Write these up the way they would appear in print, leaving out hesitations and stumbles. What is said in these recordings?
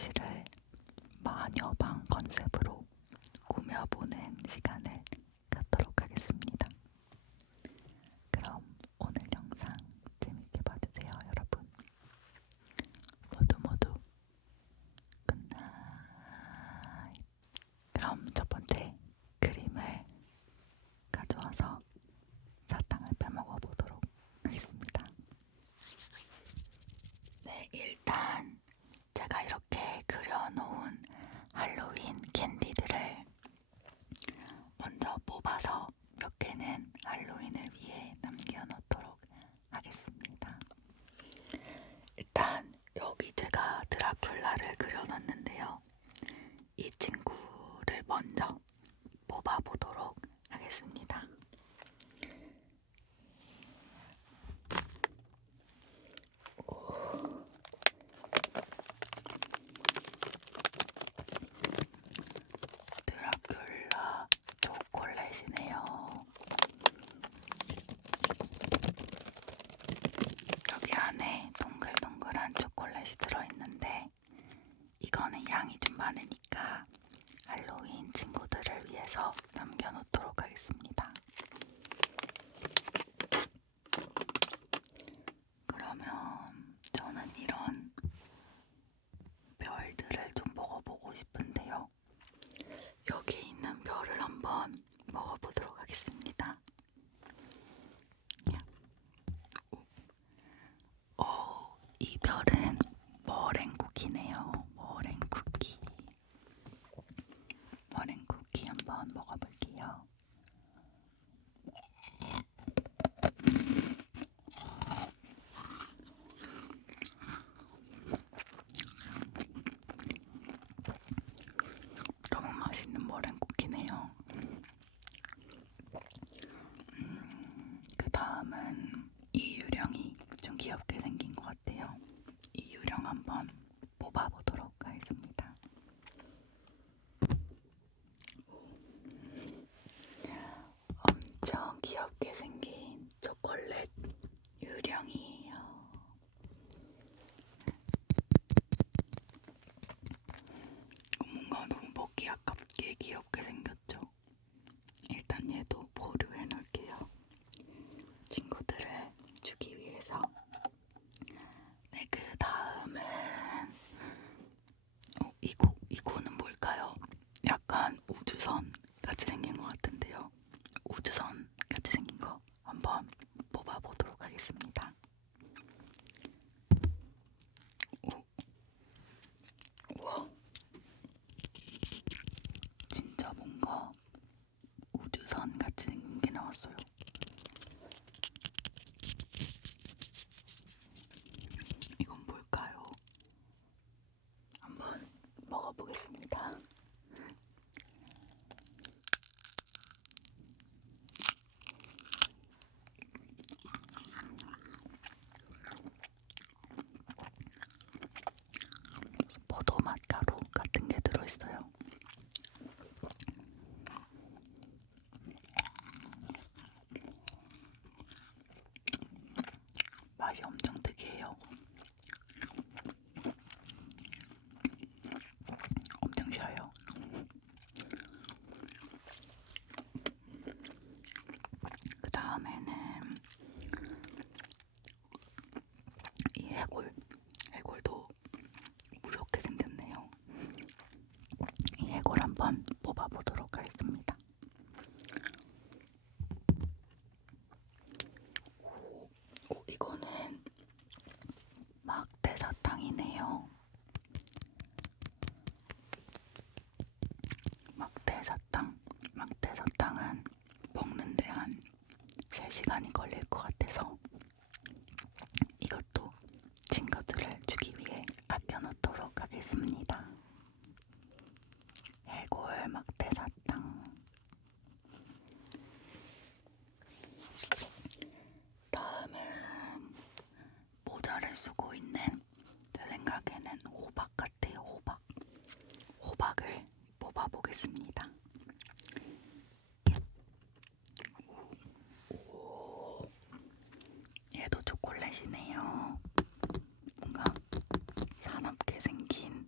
거실을 마녀방 컨셉으로 꾸며보는 시간을 갖도록 하겠습니다. 그럼 오늘 영상 재밌게 봐주세요, 여러분. 모두 굿나잇. 그럼 첫 번째 그림을 가져와서 사탕을 빼먹어 보도록 하겠습니다. 네, 일단 제가 이렇게 그려놓은 할로윈 캔디들을 먼저 뽑아서 몇 개는 할로윈을 위해 남겨놓도록 하겠습니다. 일단 여기 제가 드라큘라를 그려놨는데요. 이 친구를 먼저 뽑아보도록 하겠습니다. 드라큘라 초콜릿이네요. 여기 안에 동글동글한 초콜릿이 들어있는데 이거는 양이 좀 많으니까 할로윈 친구들을 위해서 남겨놓도록 하겠습니다. 그러면 저는 이런 별들을 좀 먹어보고 싶은데요. 여기 있는 별을 한번 먹어보도록 하겠습니다. 이 별은 머랭쿠키네요. 머랭쿠키 한번 먹어볼게요. 너무 맛있는 머랭쿠키네요. 그 다음은 이 유령이 좀 귀엽게 생긴 것 같아요. 이 유령 한번 뽑아보도록 하겠습니다. 엄청 귀엽게 생긴 초콜릿 유령이에요. 뭔가 너무 먹기 아깝게 귀엽게 생겼죠? 일단 얘도 보류해 놓을게요. 친구들을 주기 위해서. 네, 그 다음은 이거는 뭘까요? 약간 우주선 같이 생긴 것 같은데요. 우주선 같이 생긴 거 한번 뽑아보도록 하겠습니다. 우와, 진짜 뭔가 우주선 같이 생긴 게 나왔어요. 이건 뭘까요? 한번 먹어보겠습니다. 포도맛 가루 같은 게 들어있어요. 맛이 엄청 특이해요. 엄청 셔요. 그 다음에는 이 해골도 무섭게 생겼네요. 이 해골 한번 뽑아보도록 하겠습니다. 이거는 막대사탕이네요. 막대사탕은 먹는데 한 3시간이 걸릴 것 같아서 이것도 친구들을 주기 위해 아껴놓도록 하겠습니다. 해골 막대사탕. 다음은 모자를 쓰고 있는, 제 생각에는 호박 같아요. 호박을 뽑아보겠습니다. 얘도 초콜릿이네요. 뭔가 사납게 생긴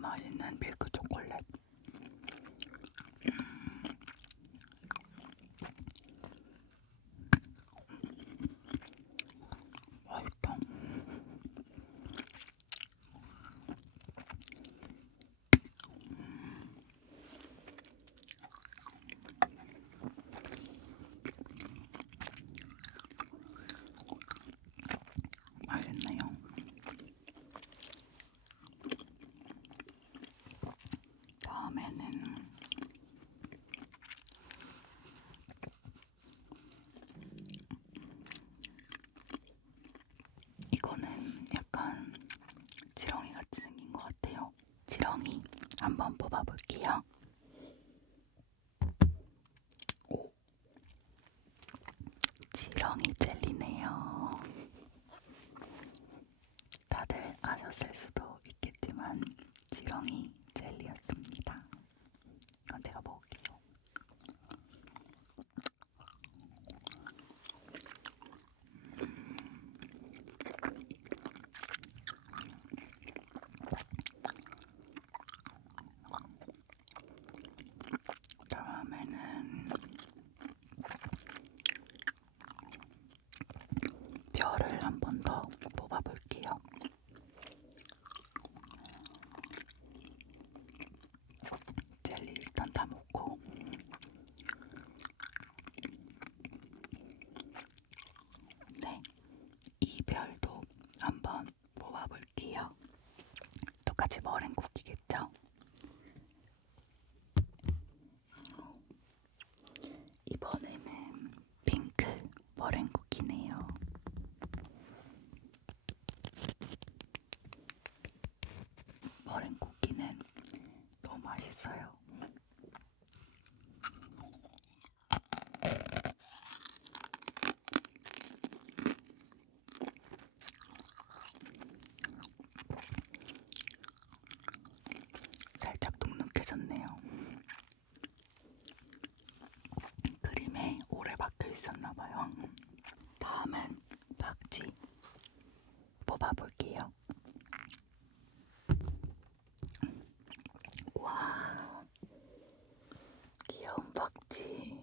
맛있는 밀크 초콜릿. 맛있다. 맛있네요. 다음에는 이거는 약간 지렁이 같이 생긴 것 같아요. 지렁이 한번 뽑아볼게요. 오, 지렁이 젤리네요. 다들 아셨을 수도 있겠지만 지렁이 젤리였습니다. 이건 제가 먹을게요. 다음에는 별을 한 번 더 뽑아볼게요. 젤리 일단 다 먹고 네, 이 별도 한번 뽑아볼게요. 똑같이 머랭 쿠키겠죠? 이번에는 핑크 머랭 쿠키네요. 머랭 쿠키는 너무 맛있어요. 살짝 눅눅해졌네요. 그림에 오래 박혀 있었나봐요. 다음은 박쥐 뽑아볼게요. 와, 귀여운 박쥐.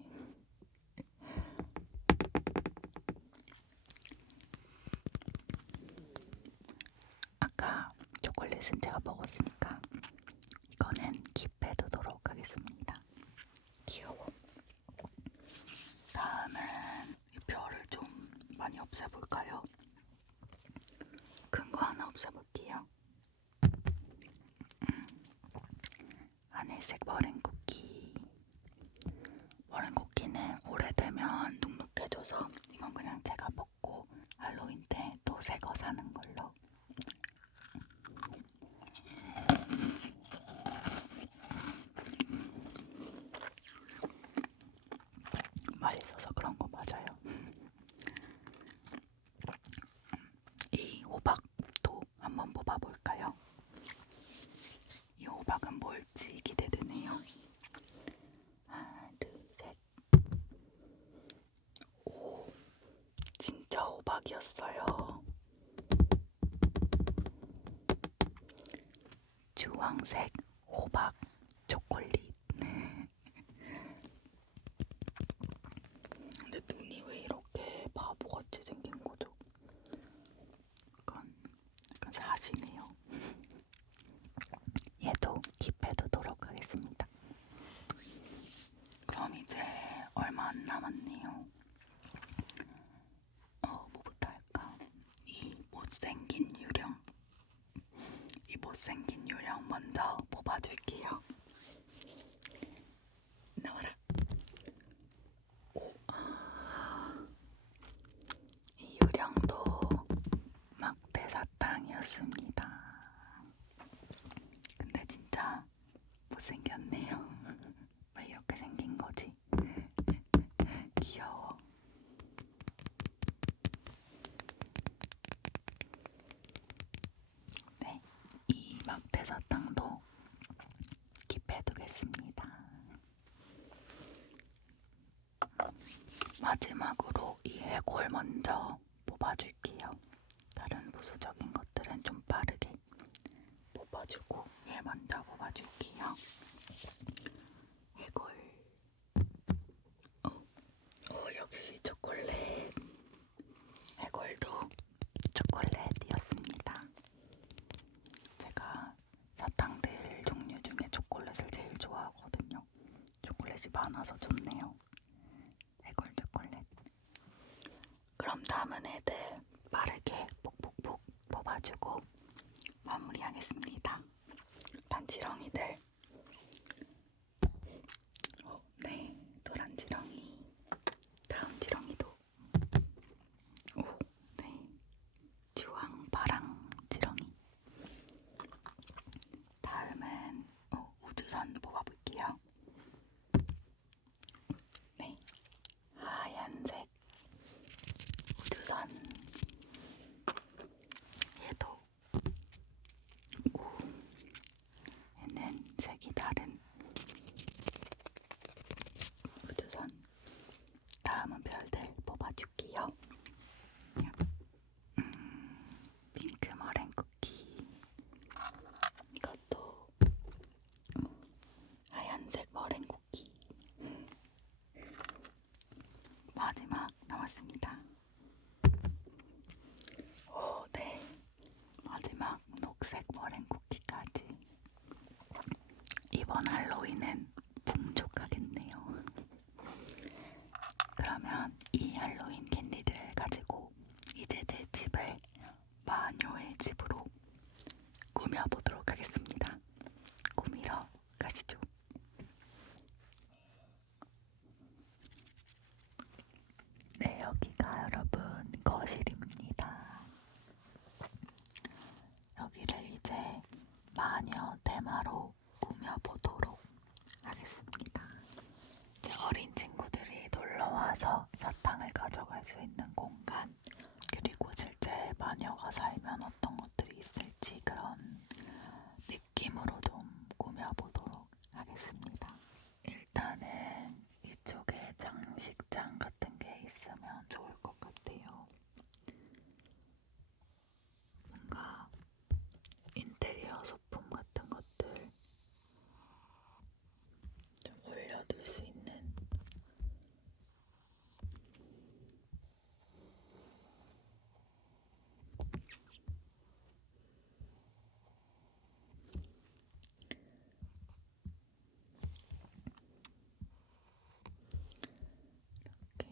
아까 초콜릿은 제가 먹었으니까 이거는 킵해두도록 하겠습니다. 귀여워. 다음은 이 별을 좀 많이 없애볼까요? 큰 거 하나 없애볼게요. 하늘색 머랭 쿠키. 머랭 쿠키는 오래되면 눅눅해져서 이건 그냥 제가 먹고 할로윈 때 또 새 거 사는 걸로. 맛있어서 그런 거 맞아요. 이 호박도 한번 뽑아볼까요? 이 호박은 뭘지 기대되네요. 하나, 둘, 셋. 오, 진짜 호박이었어요. 주황색 호박 초콜릿. 근데 눈이 왜 이렇게 바보같이 생긴 거죠? 약간 사지네요. 얘도 킵해두도록 하겠습니다. 그럼 이제 얼마 안 남았네요. 뭐부터 할까? 이 못생긴 유령. 이 못생긴 유령 먼저 뽑아줄게요. 나와라. 오, 이 유령도 막대사탕이었습니다. 근데 진짜 못생겼네요. 왜 이렇게 생긴 거지? 귀여워. 네, 이 막대사탕도 킵해두겠습니다. 마지막으로 이 해골 먼저 뽑아줄게요. 다른 부수적인 것들은 좀 빠르게 뽑아주고 얘 먼저 뽑아줄게요. 해골. 역시 초콜릿. 해골도 초콜릿이었습니다. 제가 사탕들 종류 중에 초콜릿을 제일 좋아하거든요. 초콜릿이 많아서 좋네요. 해골 초콜릿. 그럼 남은 애들 빠르게 폭폭폭 뽑아주고 마무리하겠습니다. 단지렁이들. 네, 노란 지렁이. 다음 지렁이도. 네, 주황, 파랑 지렁이. 다음은 우주선 뽑아볼게요. 네, 하얀색 우주선. 얘도. 얘는 색이 다른 우주선. 다음은 별들 뽑아줄게요. 핑크 머랭 쿠키. 이것도 하얀색 머랭 쿠키. 마지막 남았습니다. 네. 마지막 녹색 머랭 쿠키까지. 이번 할로윈은 풍족하겠네요. 그러면 이 할로윈 캔디들을 가지고 이제 제 집을 마녀의 집으로 꾸며보도록 하겠습니다. 꾸미러 가시죠. 네, 여기가 여러분 거실입니다. 여기를 이제 마녀 테마로 꾸며보도록 하겠습니다. 이제 어린 친구들이 놀러와서 사탕을 가져갈 수 있는 공간, 그리고 실제 마녀가 살면 어떤 것들이 있을지 그런 느낌으로 좀 꾸며보도록 하겠습니다. 일단은 이쪽에 장식장 같은 게 있으면 좋을 것 같아요. 뭔가 인테리어 소품 같은 것들 좀 올려둘 수 있는. 이렇게.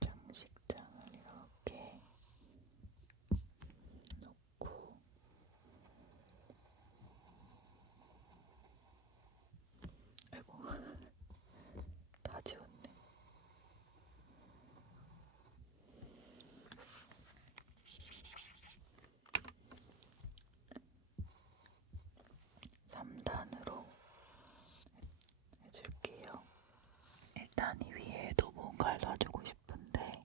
장식장을 이렇게 놓고, 아이고 다 지웠네. (3단으로) 해줄게요. 일단 이 위에도 뭔가를 놔주고 싶은데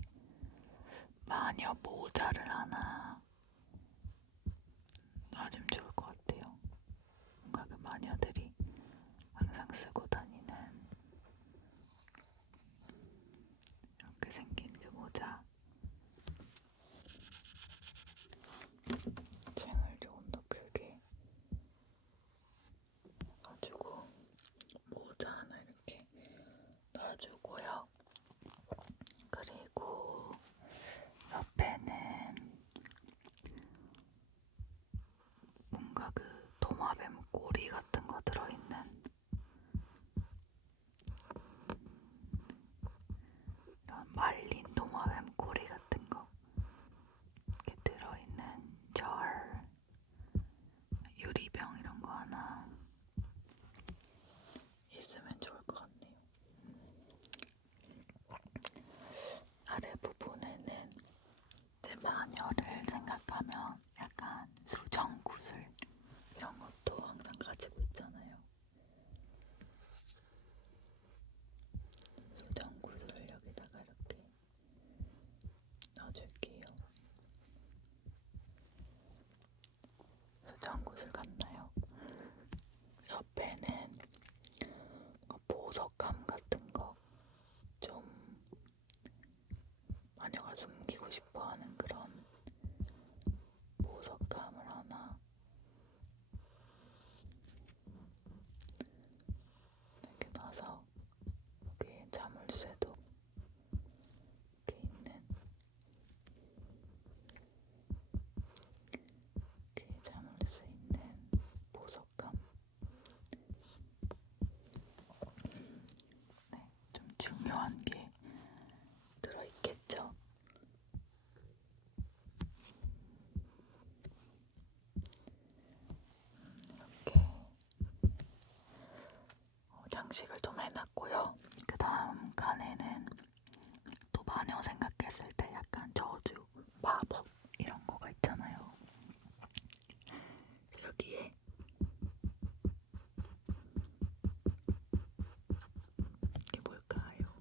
마녀 모자를 하나 놔주면 좋을 것 같아요. 뭔가 그 마녀들이 항상 쓰고 다니는 이렇게 생긴 그 모자. 쟁을 조금 더 크게 가지고 모자 하나 이렇게 놔주고요. 그리고 옆에는 뭔가 그 도마뱀 꼬리 같은 거 들어있는 이런 말린 도마뱀 꼬리 같은 거 이렇게 들어있는 절, 유리병 이런 거 하나 있으면 좋을 것 같네요. 장식을 좀 해놨고요. 그 다음 칸에는 또 마녀 생각했을 때 약간 저주, 마법 이런 거가 있잖아요. 여기에 이게 뭘까요?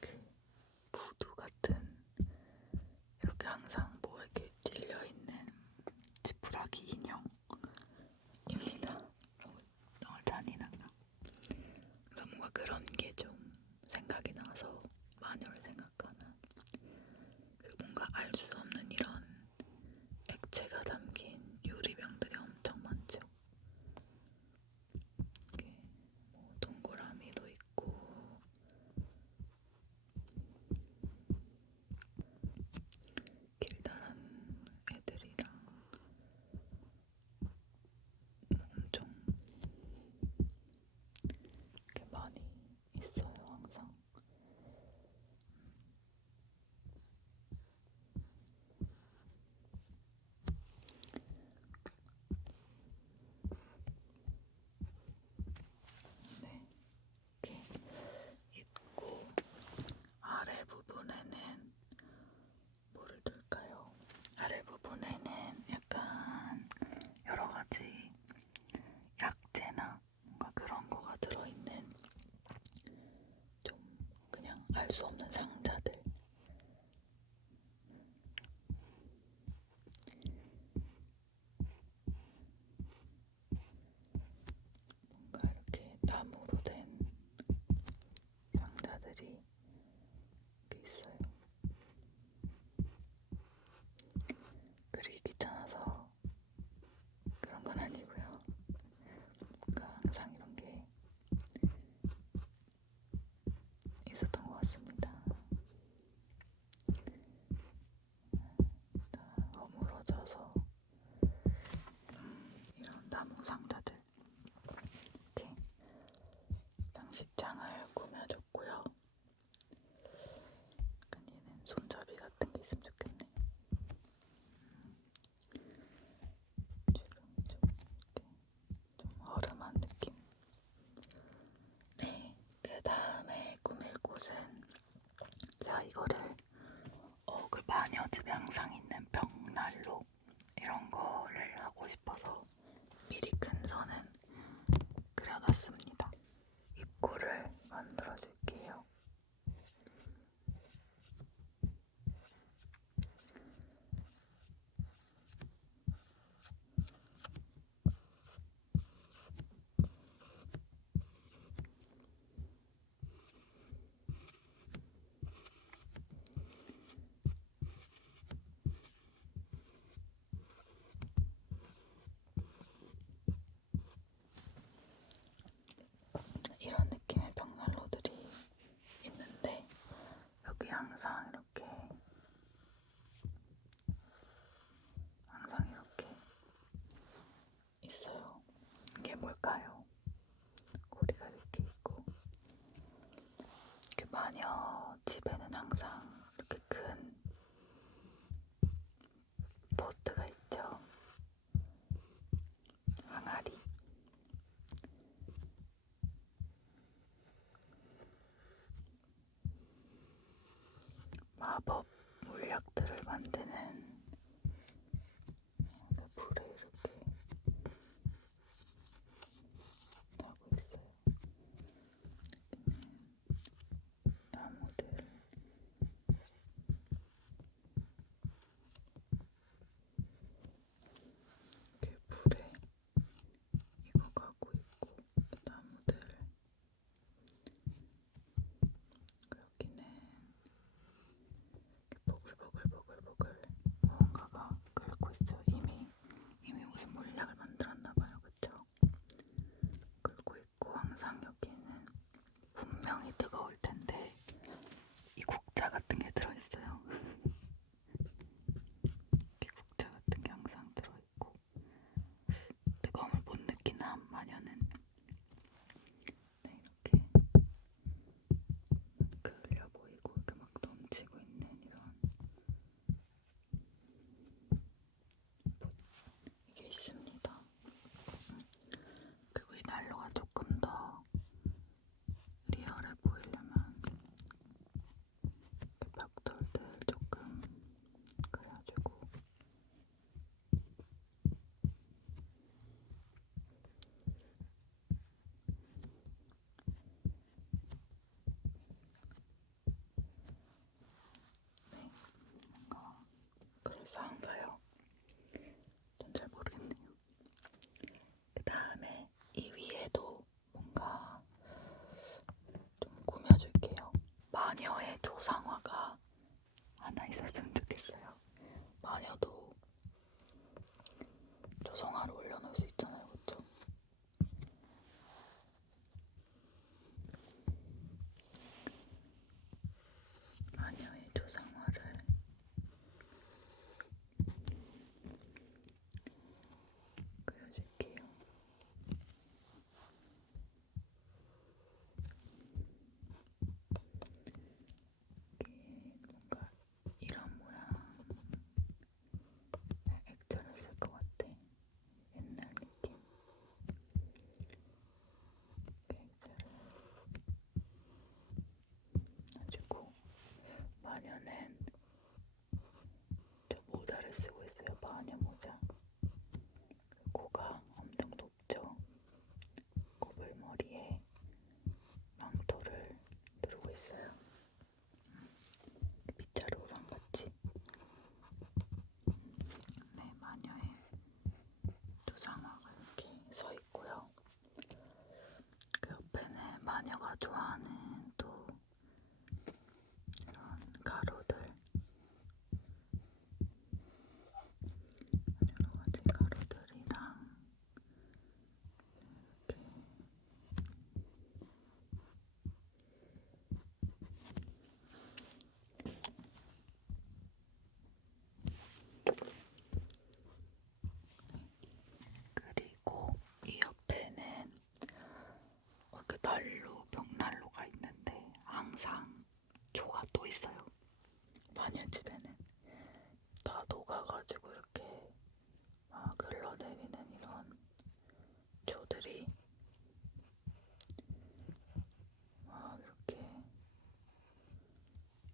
그 부두 같은 이렇게 항상 뭐 이렇게 찔려 있는 지푸라기 인형입니다. 너무 잔인한가? 그래서 뭔가 그런 게 좀 생각이 나서 마녀를 생각하면, 그리고 뭔가 알 수 없는 이런 액체가 담긴 유리병들이 엄청 많죠. 이게 뭐 동그라미도 있고 길다란 애들이랑 엄청 이렇게 많이 있어요, 항상. 네, 이렇게 있고 아래 부분에는 뭐를 둘까요? 아래 부분에는 약간 여러 가지 약재나 뭔가 그런 거가 들어있는 좀 그냥 알 수 없는 상자들. 뭔가 이렇게 나무로 된 상자들이 이렇게 있어요. 그리기 귀찮아서 그런 건 아니고요. 뭔가 항상 이런 게 있었던 것 같습니다. 다 허물어져서 이런 나무 상자들 이렇게 장식장을 꾸며줬고요. 약간 얘는 손잡이 같은 게 있으면 좋겠네. 주름 좀 이렇게 좀 허름한 느낌. 네, 그 다음에 꾸밀 곳은 제가 이거를 그 마녀 집에 항상 있는 벽난로 이런 거를 하고 싶어서 미리 큰 선은 그려놨습니다. 입구를 만들어줄게요. 이런 느낌의 벽난로들이 있는데 여기 항상 이렇게 있어요. 이게 뭘까요? 고리가 이렇게 있고 그 마녀 집에는 항상 이렇게 큰 포트가 있죠. 항아리. 마법 물약들을 만드는 그 불에 이렇게 하고 있어요. 나무들. 이렇게 불에 이거 가고 있고 나무들. 여기는 보글보글보글보글 있었으면 좋겠어요. 마녀도 조성화를 올려놓을 수 있잖아요, 그쵸? 마녀의 조성화를 그려줄게요. 뭔가 이런 모양의 액자를 쓸 것 같아. 옛날 느낌. 액자를 놔주고 마녀는 저 모자를 쓰고 있어요. 마녀 모자. 코가 엄청 높죠. 고블머리에 망토를 두르고 있어요. 빗자루랑 같이. 네, 마녀의 두상화가 이렇게 서 있고요. 그 옆에는 마녀가 좋아하는 또 이런 가루들, 여러 가지 가루들이랑 이렇게 그리고 이 옆에는 이렇게 난로, 벽난로가 있는데 항상 조가 또 있어요. 마녀 집에는 다 녹아가지고 이렇게 막 흘러내리는 이런 조들이 막 이렇게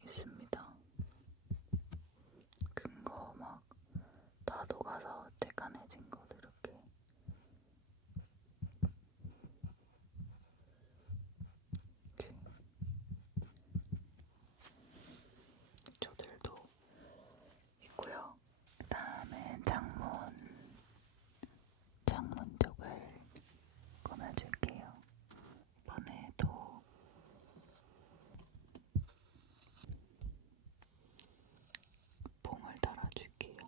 있습니다. 큰 거 막 다 녹아서 떼간해진 것들 이렇게 조들도 있고요. 그 다음에 창문 쪽을 꾸며줄게요. 이번에도 봉을 달아줄게요.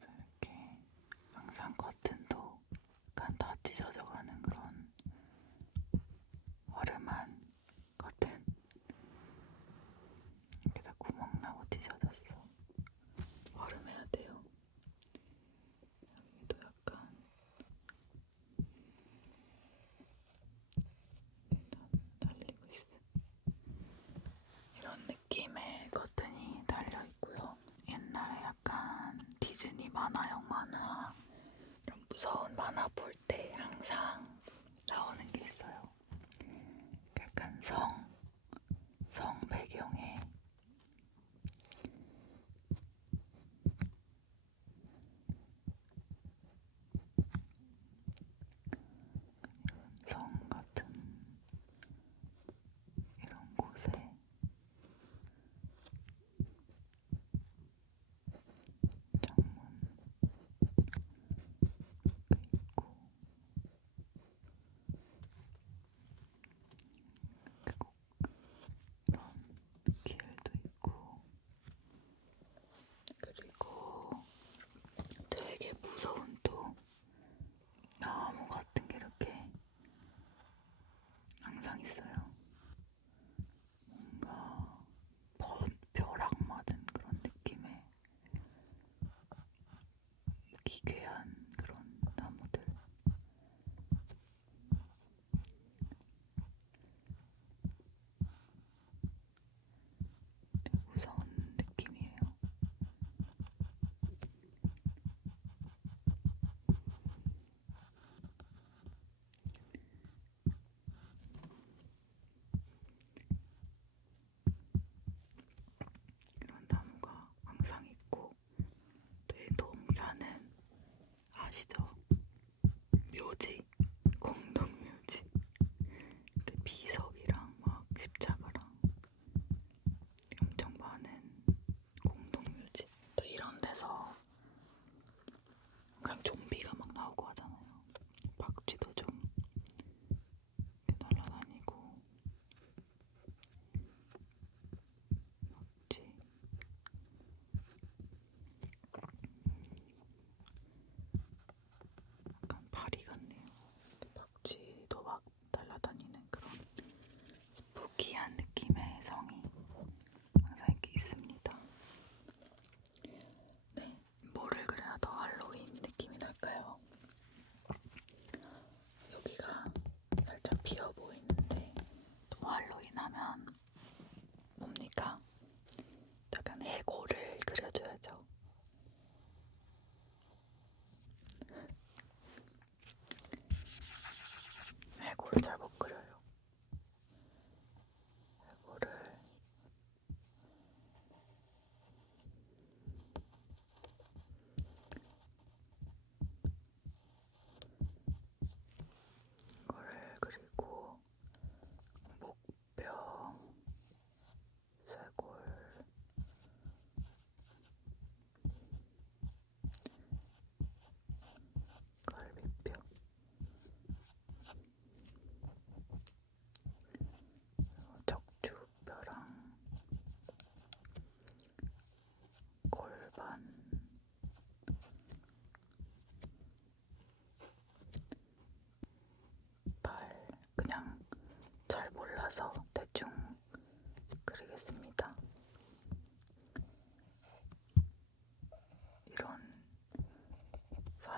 이렇게 항상 커튼도 약간 다 찢어져 가는 그런 허름한 커튼. 이렇게 다 구멍 나고 찢어졌어. 허름해야 돼요. 여기도 약간 달리고 있어. 이런 느낌의 커튼이 달려 있고요. 옛날에 약간 디즈니 만화 영화나 이런 무서운 만화 볼 때 항상 나오는 게 있어요. 약간 성 배경에 성 같은 이런 곳에 창문 있고 그리고 이런 길도 있고 그리고 되게 무서운 또 나무 같은 게 이렇게 항상 있어요. 뭔가 벼락 맞은 그런 느낌의 기괴한 그런 나무들. 되게 무서운 느낌이에요. 이런 나무가 항상 있고 또 이 동산은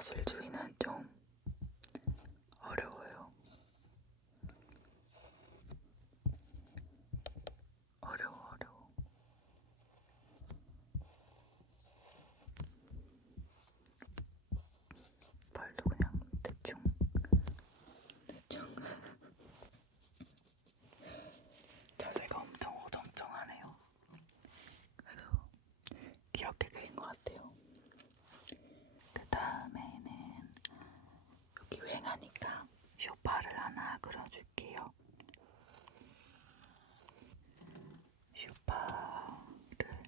마술주의는 좀 어려워요. 어려워. 발도 그냥 대충. 자세가 엄청 어정쩡하네요. 그래도 귀엽게 그린 것 같아요. 그 다음에는 여기 휑하니까 쇼파를 하나 그려줄게요. 쇼파를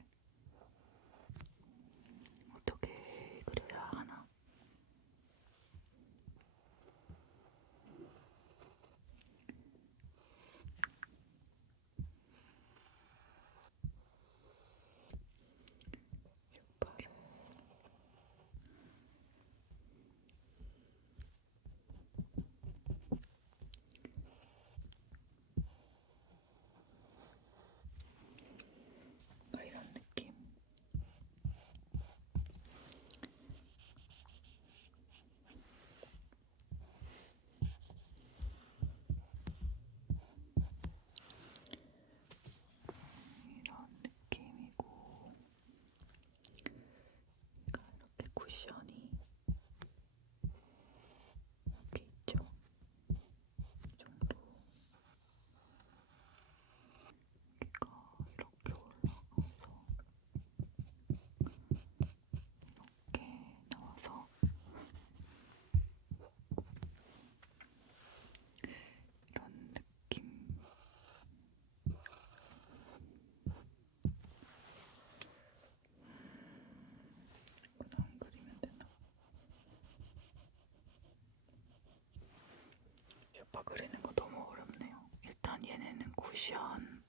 어떻게 그려야 하나? 쇼파를 이런 느낌. 이런 느낌이고, 이렇게 쿠션이 이렇게 있죠. 이 정도. 여기가 이렇게 올라가서 이렇게 나와서 이런 느낌. 이건 안 그리면 되나? 쇼파 그리는 거 너무 어렵네요. 일단 얘네는 쿠션.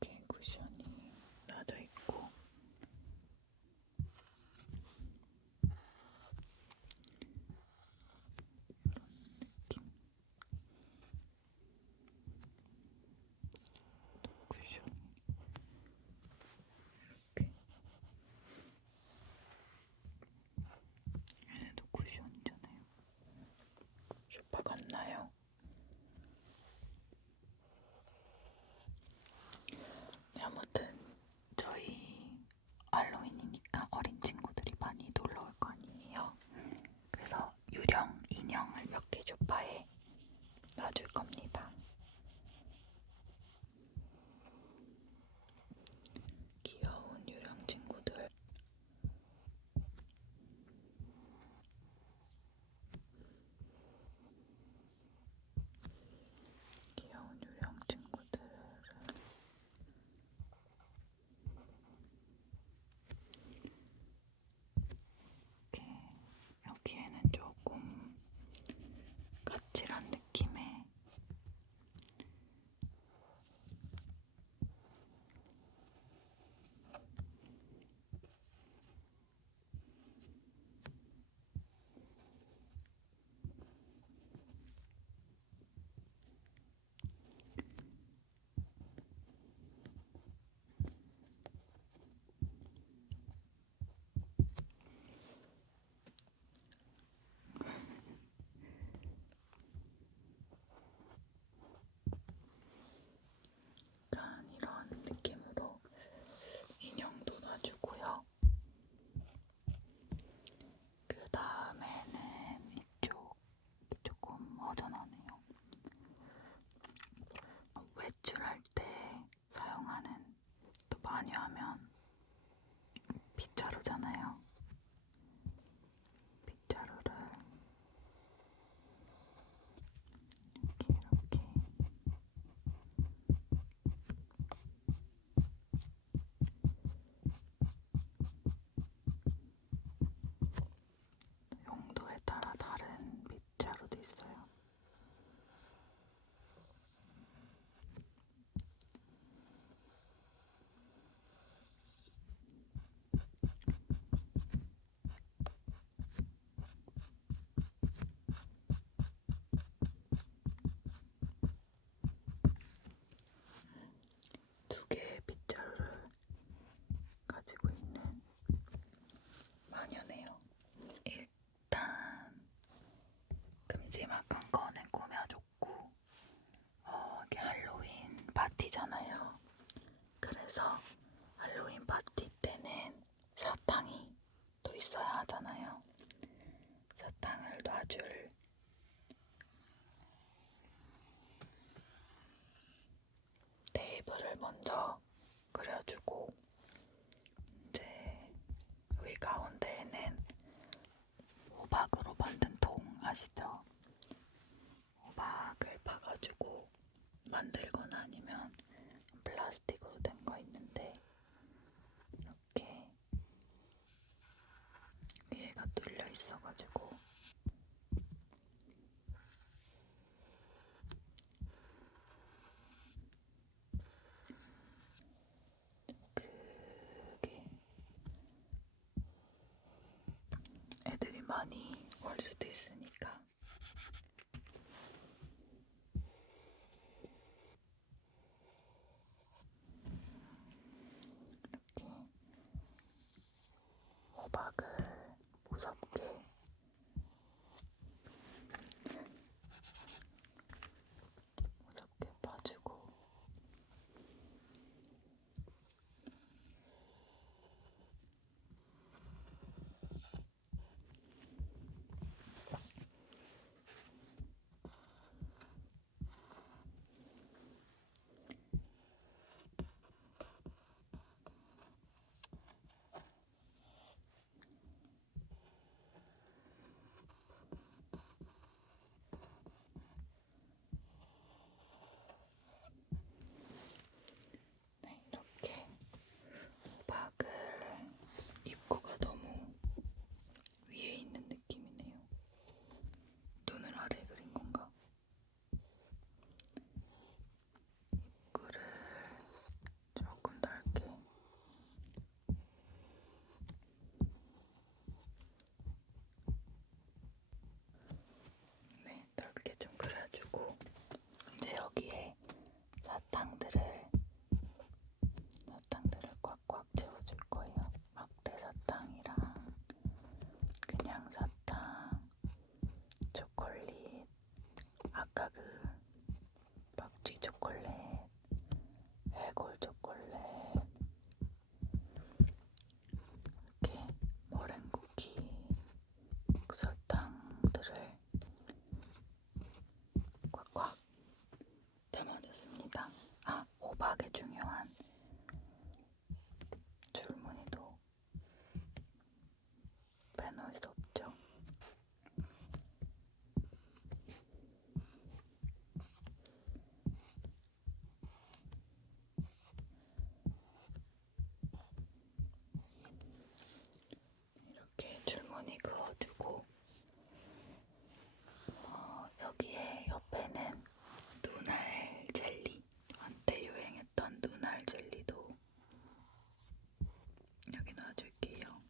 이렇게 쿠션이 놔져 있고, 느낌. 쿠션 이렇게. 얘네도 쿠션이잖아요. 쇼파가 큼지막한 거는 꾸며줬고, 이게 할로윈 파티잖아요. 그래서 할로윈 파티 때는 사탕이 또 있어야 하잖아요. 사탕을 놔줄 테이블을 먼저 그려주고, 이제 여기 가운데에는 호박으로 만든 통 아시죠? 호박을 파가지고 만들거나 아니면 플라스틱으로 된 거 있는데, 이렇게 위에가 뚫려 있어가지고 그게 애들이 많이 올 수도 있으니까 이렇게 호박을 무섭게 봐주고, 네, 이렇게 호박을 입구가 너무 위에 있는 느낌이네요. 눈을 아래에 그린 건가? 입구를 조금 넓게, 네, 넓게 좀 그려주고, 이제 여기에 사탕들을 꽉꽉 채워줄 거예요. 막대 사탕이랑 그냥 사탕, 초콜릿, 아까 그 박쥐 초콜릿, 해골 초콜릿, 이렇게 머랭쿠키 사탕들을 꽉꽉 담아줬습니다. 아, 호박의 중요한 줄무늬도 빼놓을 수 없죠. 이렇게 줄무늬 그어주고, 여기에 옆에는 눈알 젤리, 한때 유행했던 눈알 젤리도 여기 놔줄게요.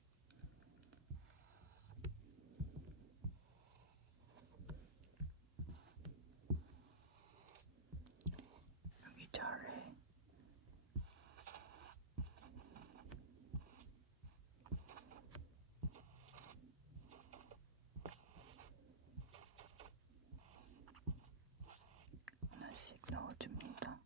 여기 잘해. 하나씩 넣어줍니다.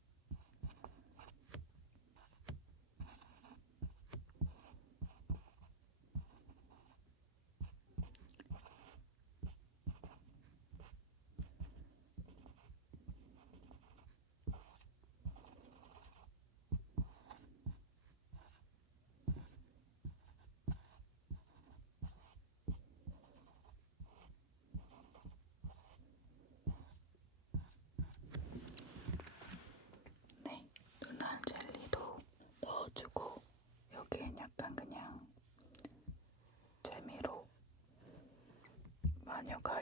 네, 눈알 젤리도 넣어주고, 여기엔 약간 그냥 재미로 마녀가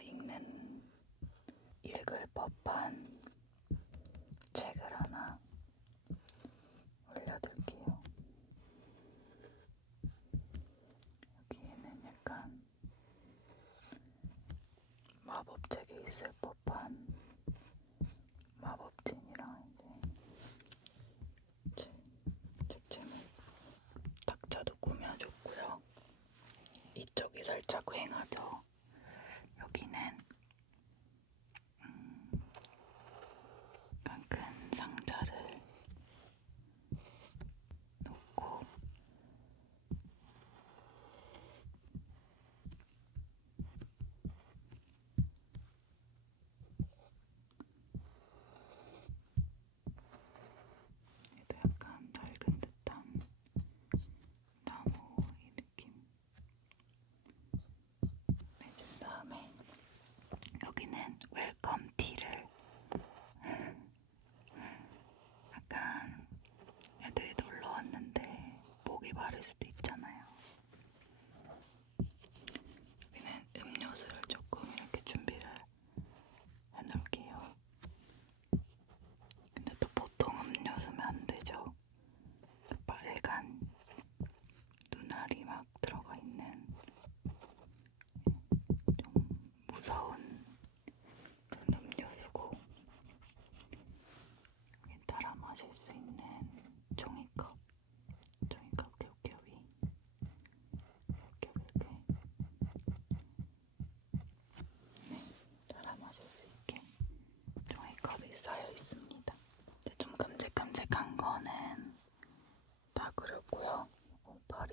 읽을 법한 책을 하나 올려둘게요. 여기에는 약간 마법책에 있을 법한 마법진이랑 이제 책 제목, 닥쳐도 꾸며줬고요. 이쪽이 살짝 휑하죠. 여기는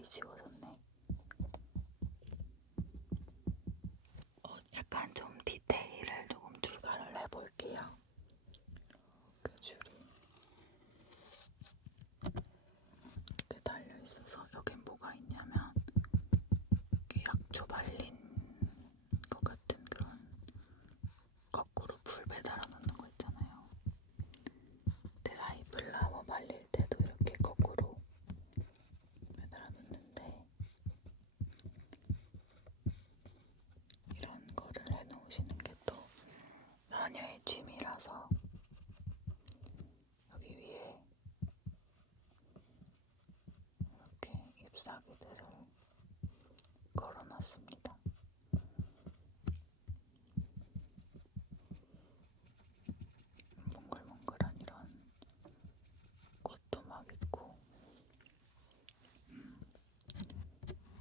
거의 지워졌네. 약간 좀 디테일을 조금 추가를 해볼게요. 그 줄이 이렇게 달려있어서 여긴 뭐가 있냐면 이렇게 약초 발린 것 같은 그런 거꾸로 풀 매달아 놓는 거 있잖아요. 드라이 플라워 말릴 때도 이렇게 거꾸로 매달아 놓는데 이런 거를 해놓으시는 게 또 마녀의 취미라서 여기 위에 이렇게 잎사귀들을 걸어놨습니다. 몽글몽글한 이런 꽃도 막 있고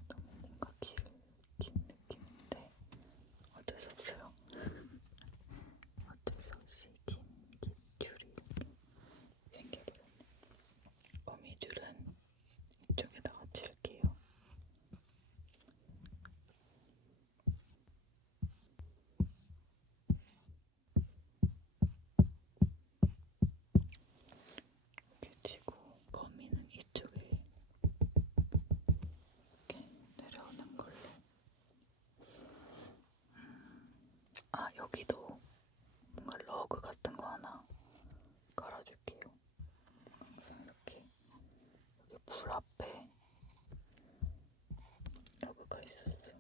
너무 뭔가 긴 느낌인데 어쩔 수 없어요. 어쩔 수 없이 긴 줄이 생겨버렸네. 거미줄은 이쪽에다가 칠게요. 이렇게 치고 거미는 이쪽에 이렇게 내려오는 걸로. 아, 여기도 뭔가 러그 같은 거 하나 깔아줄게요. 항상 이렇게 여기 불 앞에 러그가 있었어.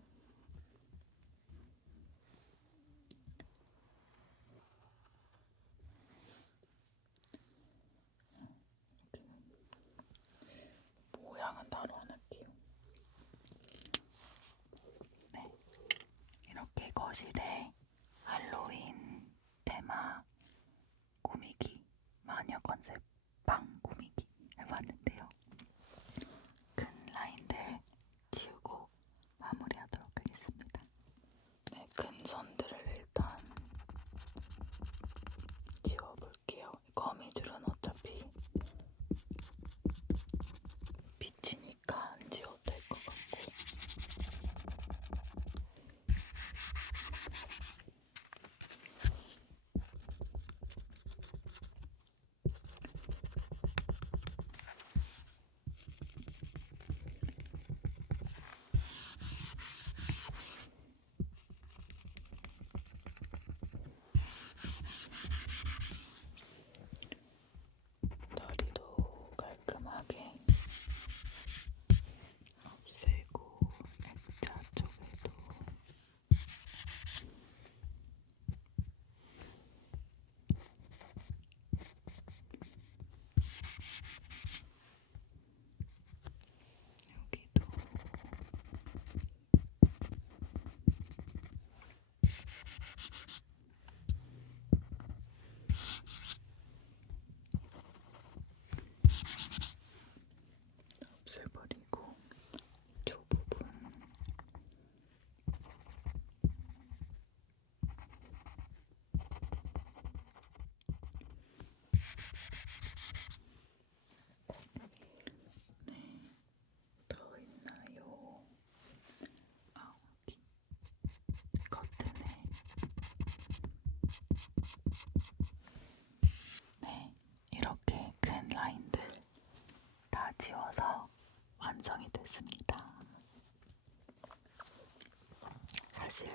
모양은 따로 안 할게요. 네, 이렇게 거실에 할로윈 테마 꾸미기 마녀 컨셉 방 꾸미기 해봤는데요. 큰 라인들 지우고 마무리하도록 하겠습니다. 네, 큰 선들을 일단 지워볼게요. 거미줄은 어차피 빛이니까 안 지워도 될 것 같고. 다리도 깔끔하게 없애고 액자 쪽에도 여기도 없애버리고 저 부분 네, 더 있나요? 아, 여기 커튼에 네, 이렇게 큰 라인들 다 지워서 완성이 됐습니다. 사실